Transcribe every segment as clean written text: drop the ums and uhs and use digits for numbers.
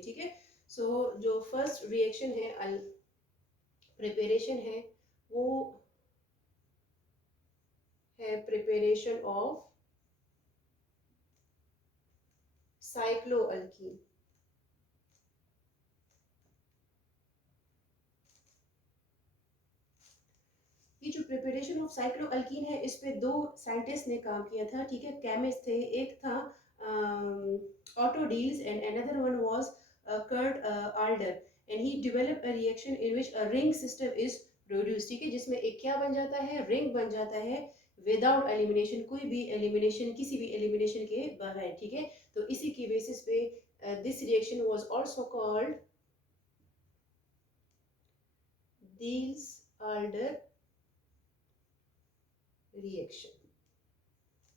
ठीक है। सो जो फर्स्ट रिएक्शन है, प्रिपरेशन है, वो है प्रिपरेशन ऑफ साइक्लोअल्कीन। ये जो प्रिपरेशन ऑफ साइक्लोअल्कीन है, इस पे दो साइंटिस्ट ने काम किया था, ठीक है, केमिस्ट थे। एक था Otto Diels and another one was Kurt Alder, and he developed a reaction in which a ring system is produce, ठीक है, जिसमें एक क्या बन जाता है, रिंग बन जाता है विदाउट एलिमिनेशन, कोई भी एलिमिनेशन, किसी भी एलिमिनेशन के बगैर, ठीक है। तो इसी की बेसिस पे this reaction was also called Diels Alder reaction,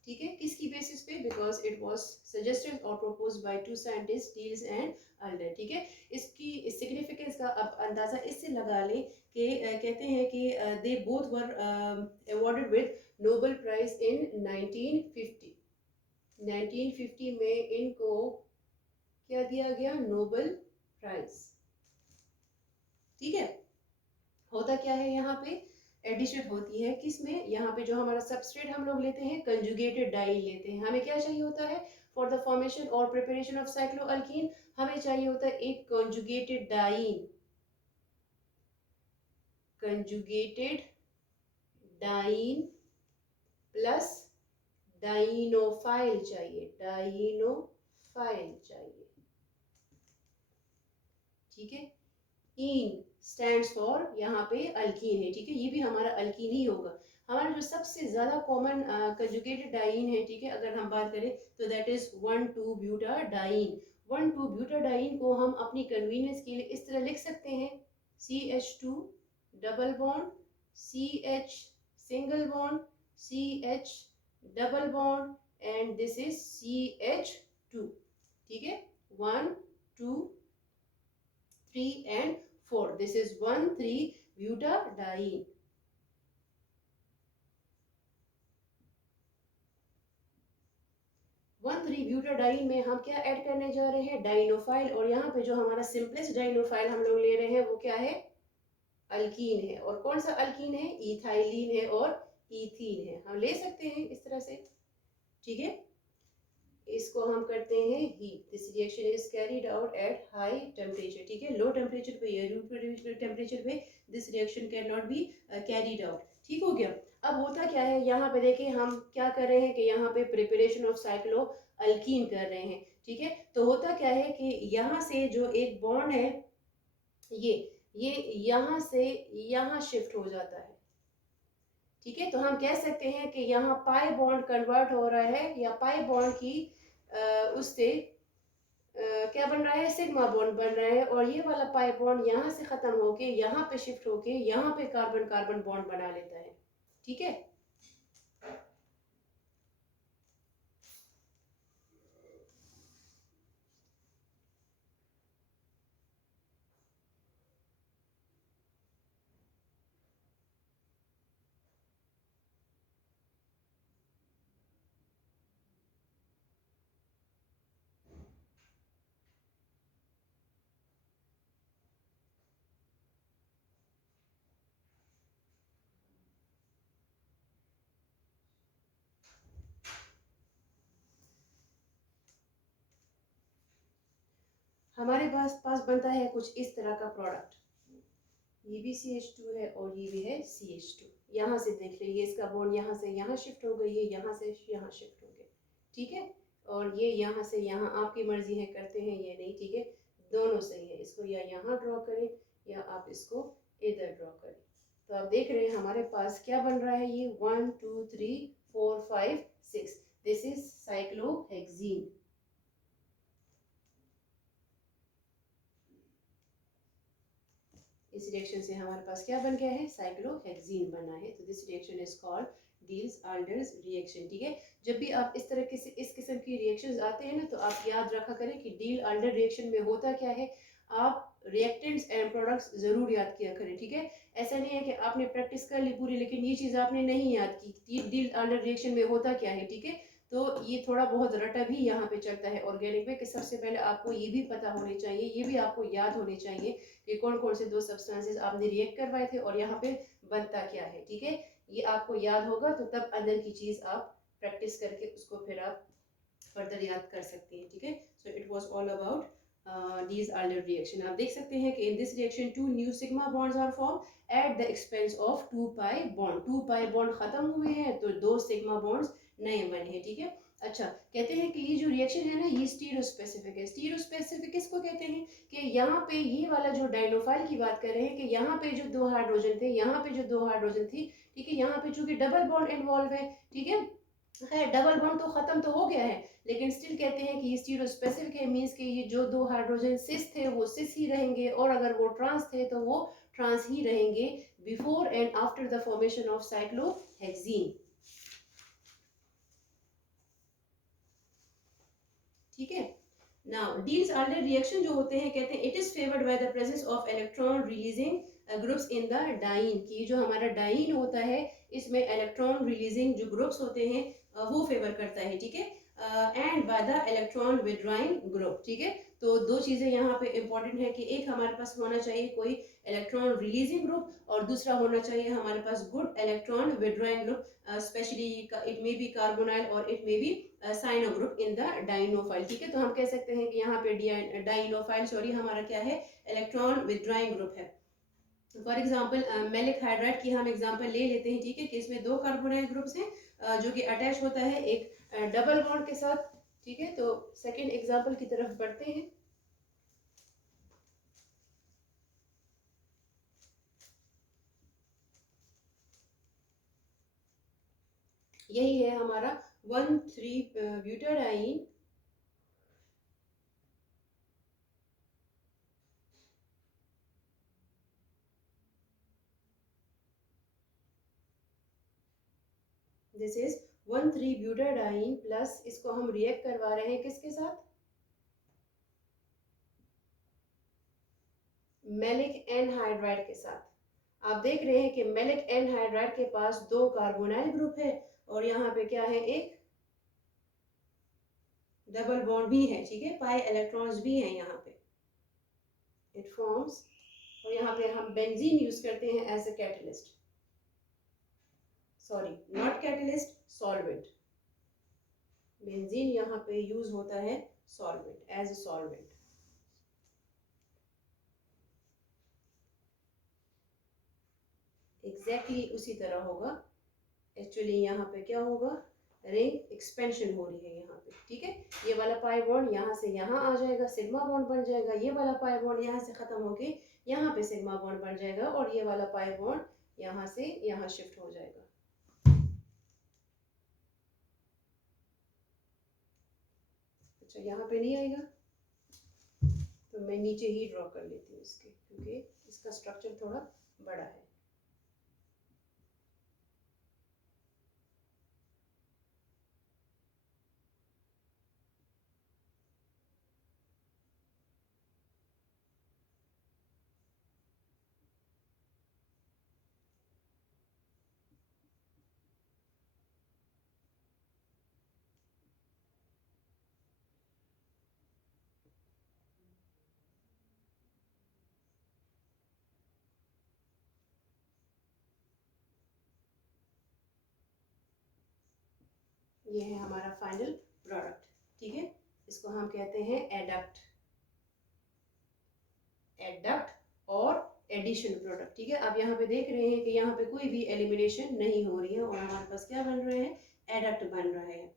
ठीक है। किसकी बेसिस पे? बिकॉज इट वाज सजेस्टेड और proposed by two scientist Diels and Alder, ठीक है। इसकी सिग्निफिकेंस का आप अंदाजा इससे लगा लें कि कहते हैं कि they both were awarded with Nobel prize in 1950। 1950 में इनको क्या दिया गया? नोबेल प्राइज, ठीक है। होता क्या है यहाँ पे? एडिशन होती है किसमें? यहाँ पे जो हमारा सबस्ट्रेट हम लोग लेते हैं, कंजुगेटेड डाई लेते हैं। हमें क्या चाहिए होता है फॉर द फॉर्मेशन और प्रिपरेशन ऑफ साइक्लोअल्कीन? हमें चाहिए होता है एक conjugated diene, conjugated diene plus dienophile चाहिए, डाइनोफाइल चाहिए, ठीक है। इन स्टैंड्स फॉर, यहाँ पे अल्कीन है, ठीक है, ये भी हमारा अल्कीन ही होगा। हमारा जो सबसे ज्यादा कॉमन कंजुगेटेड डाइन है, ठीक है, अगर हम बात करें तो दैट इज 1,2-ब्यूटाडाइन। 1,2-ब्यूटाडाइन को हम अपनी कन्वीनियंस के लिए इस तरह लिख सकते हैं, CH2 double bond, CH single bond, CH double bond, and this is CH2, ठीक है। 1 2 3 and 4, this is 1,3-butadiene। 1,3-ब्यूटाडाइन में हम क्या ऐड करने जा रहे हैं? डाइनोफाइल। और यहाँ पे जो हमारा सिंपलेस्ट डाइनोफाइल हम लोग ले रहे हैं वो क्या है? अल्कीन है। और कौन सा अल्कीन है? इथाइलिन है और इथीन है। हम ले सकते हैं इस तरह से, ठीक है। इसको हम करते हैं heat. This reaction is carried out at high temperature, ठीक है। लो टेम्परेचर पे या रूम टेम्परेचर पे this reaction can not be carried out, ठीक हो गया। अब होता क्या है यहाँ पे, देखिए हम क्या कर रहे हैं कि यहाँ पे प्रिपरेशन ऑफ साइक्लो अल्कीन कर रहे हैं, ठीक है। तो होता क्या है कि यहाँ से जो एक बॉन्ड है, ये ये यहाँ से यहाँ शिफ्ट हो जाता है, ठीक है। तो हम कह सकते हैं कि यहाँ पाई बॉन्ड कन्वर्ट हो रहा है, या पाई बॉन्ड की उससे क्या बन रहा है? सिग्मा बॉन्ड बन रहा है। और ये वाला पाई बॉन्ड यहाँ से खत्म होके यहाँ पे शिफ्ट होके यहाँ पे कार्बन कार्बन बॉन्ड बना लेता है, ठीक है। हमारे पास बनता है कुछ इस तरह का प्रोडक्ट। ये भी CH2 है और ये भी है CH2। यहाँ से देख लीजिए, इसका बॉन्ड यहाँ से यहाँ शिफ्ट हो गई है, यहाँ से यहाँ शिफ्ट हो गए, ठीक है। और ये यहाँ से यहाँ, आपकी मर्जी है करते हैं या नहीं, ठीक है। दोनों सही है। इसको या यहाँ ड्रॉ करें या आप इसको इधर ड्रॉ करें। तो आप देख रहे हैं हमारे पास क्या बन रहा है, ये 1 2 3 4 5 6, दिस इज साइक्लोहेक्सीन। इस रिएक्शन से हमारे पास क्या बन गया है? साइक्लोहेक्सीन बना है। तो this reaction is called Diels Alder's reaction, ठीक है। जब भी आप इस तरह के इस किस्म की रिएक्शंस आते हैं ना, तो आप याद रखा करें कि डील आल्डर रिएक्शन में होता क्या है। आप रिएक्टेंट्स एंड प्रोडक्ट्स जरूर याद किया करें, ठीक है। ऐसा नहीं है कि आपने प्रैक्टिस कर ली पूरी लेकिन ये चीज़ आपने नहीं याद की, डील आल्डर रिएक्शन में होता क्या है, ठीक है। तो ये थोड़ा बहुत रटा भी यहाँ पे चलता है ऑर्गेनिक में कि सबसे पहले आपको ये भी पता होने चाहिए, ये भी आपको याद होने चाहिए कि कौन कौन से दो सब्सटेंसेस आपने रिएक्ट करवाए थे और यहाँ पे बनता क्या है। ठीक है, ये आपको याद होगा तो तब अंदर की चीज़ आप प्रैक्टिस करके उसको फिर आप फर्दर याद कर सकते हैं। ठीक है, so it was all about these Alder reaction। आप देख सकते हैं कि in this reaction two new sigma bonds are formed at the expense of 2 pi bond। 2 pi bond खत्म हुए हैं तो दो sigma bonds नए बने हैं। ठीक है, अच्छा, कहते हैं कि ये जो रिएक्शन है ना ये स्टीरियोस्पेसिफिक है। स्टीरियोस्पेसिफिक किसको कहते हैं कि यहाँ पे ये वाला जो डाइनोफाइल की बात कर रहे हैं कि यहाँ पे जो दो हाइड्रोजन थे, यहाँ पे जो दो हाइड्रोजन थी, ठीक है, यहाँ पे चूंकि डबल बॉन्ड इन्वॉल्व है, ठीक है, खैर डबल बॉन्ड तो खत्म तो हो गया है लेकिन स्टिल कहते हैं कि ये स्टीरियोस्पेसिफिक है, मींस कि ये जो दो हाइड्रोजन सिस थे वो सिस ही रहेंगे और अगर वो ट्रांस थे तो वो ट्रांस ही रहेंगे before and after the formation of cyclohexene. ठीक है, नाउ डील्स आल्डर रिएक्शन जो होते हैं कहते हैं it is favoured by the presence of electron releasing groups in the diene, की जो हमारा डाइन होता है इसमें इलेक्ट्रॉन रिलीजिंग जो ग्रुप्स होते हैं वो फेवर करता है। ठीक है, and by the electron withdrawing group. ठीक है, तो दो चीजें यहाँ पे इंपॉर्टेंट है कि एक हमारे पास होना चाहिए कोई इलेक्ट्रॉन रिलीजिंग ग्रुप और दूसरा होना चाहिए हमारे पास good electron withdrawing group, specially it may be carbonyl और it may be cyano group in the dienophile. ठीक है, तो हम कह सकते हैं कि यहाँ पे डाइनोफाइल सॉरी हमारा क्या है, इलेक्ट्रॉन विड्रॉइंग ग्रुप है। फॉर एग्जाम्पल मेलिक हाइड्राइड की हम एग्जाम्पल ले लेते हैं। ठीक है, कि इसमें दो कार्बोनाइल ग्रुप्स हैं जो कि अटैच होता है एक डबल बॉन्ड के साथ। ठीक है, तो सेकेंड एग्जाम्पल की तरफ बढ़ते हैं। यही है हमारा 1,3-ब्यूटाडाइन दिस इज 1,3-ब्यूटाडाइन प्लस इसको हम रिएक्ट करवा रहे हैं किसके साथ, मेलिक एनहाइड्राइड के साथ। आप देख रहे हैं कि मेलिक एनहाइड्राइड के पास दो कार्बोनाइल ग्रुप है और यहाँ पे क्या है, एक डबल बॉन्ड भी है। ठीक है, पाई इलेक्ट्रॉन्स भी हैं यहाँ पे, इट फॉर्म्स, और यहाँ पे हम बेंजीन यूज करते हैं as a catalyst, sorry not catalyst, solvent. Benzene यहाँ पे यूज होता है solvent, as a solvent. Exactly उसी तरह होगा। एक्चुअली यहाँ पे क्या होगा, रिंग एक्सपेंशन हो रही है यहाँ पे। ठीक है, ये वाला पाई बॉन्ड यहाँ से यहाँ आ जाएगा, सिग्मा बॉन्ड बन जाएगा, ये वाला पाई बॉन्ड यहाँ से खत्म होके यहाँ पे सिग्मा बॉन्ड बन जाएगा और ये वाला पाई बॉन्ड यहाँ से यहाँ शिफ्ट हो जाएगा। अच्छा, यहाँ पे नहीं आएगा तो मैं नीचे ही ड्रॉ कर लेती हूँ इसके, क्योंकि इसका स्ट्रक्चर थोड़ा बड़ा है। ये है हमारा फाइनल प्रोडक्ट। ठीक है, इसको हम कहते हैं एडक्ट, एडक्ट और एडिशन प्रोडक्ट। ठीक है, आप यहाँ पे देख रहे हैं कि यहाँ पे कोई भी एलिमिनेशन नहीं हो रही है और हमारे पास क्या बन रहे हैं, एडक्ट बन रहे हैं।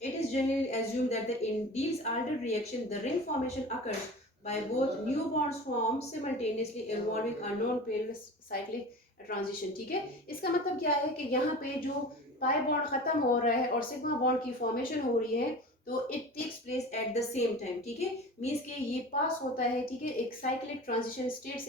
It is generally assumed that in Diels-Alder reaction, the ring formation occurs by both new bonds formed simultaneously involving a non-parallel cyclic transition। ठीक है, इसका मतलब क्या है कि यहाँ पे जो पाई बॉन्ड खत्म हो रहा है और सिग्मा बॉन्ड की फॉर्मेशन हो रही है तो it takes place at the same time. ठीक है, मीन्स के ये पास होता है, ठीक है, एक साइक्लिक ट्रांजिशन स्टेट से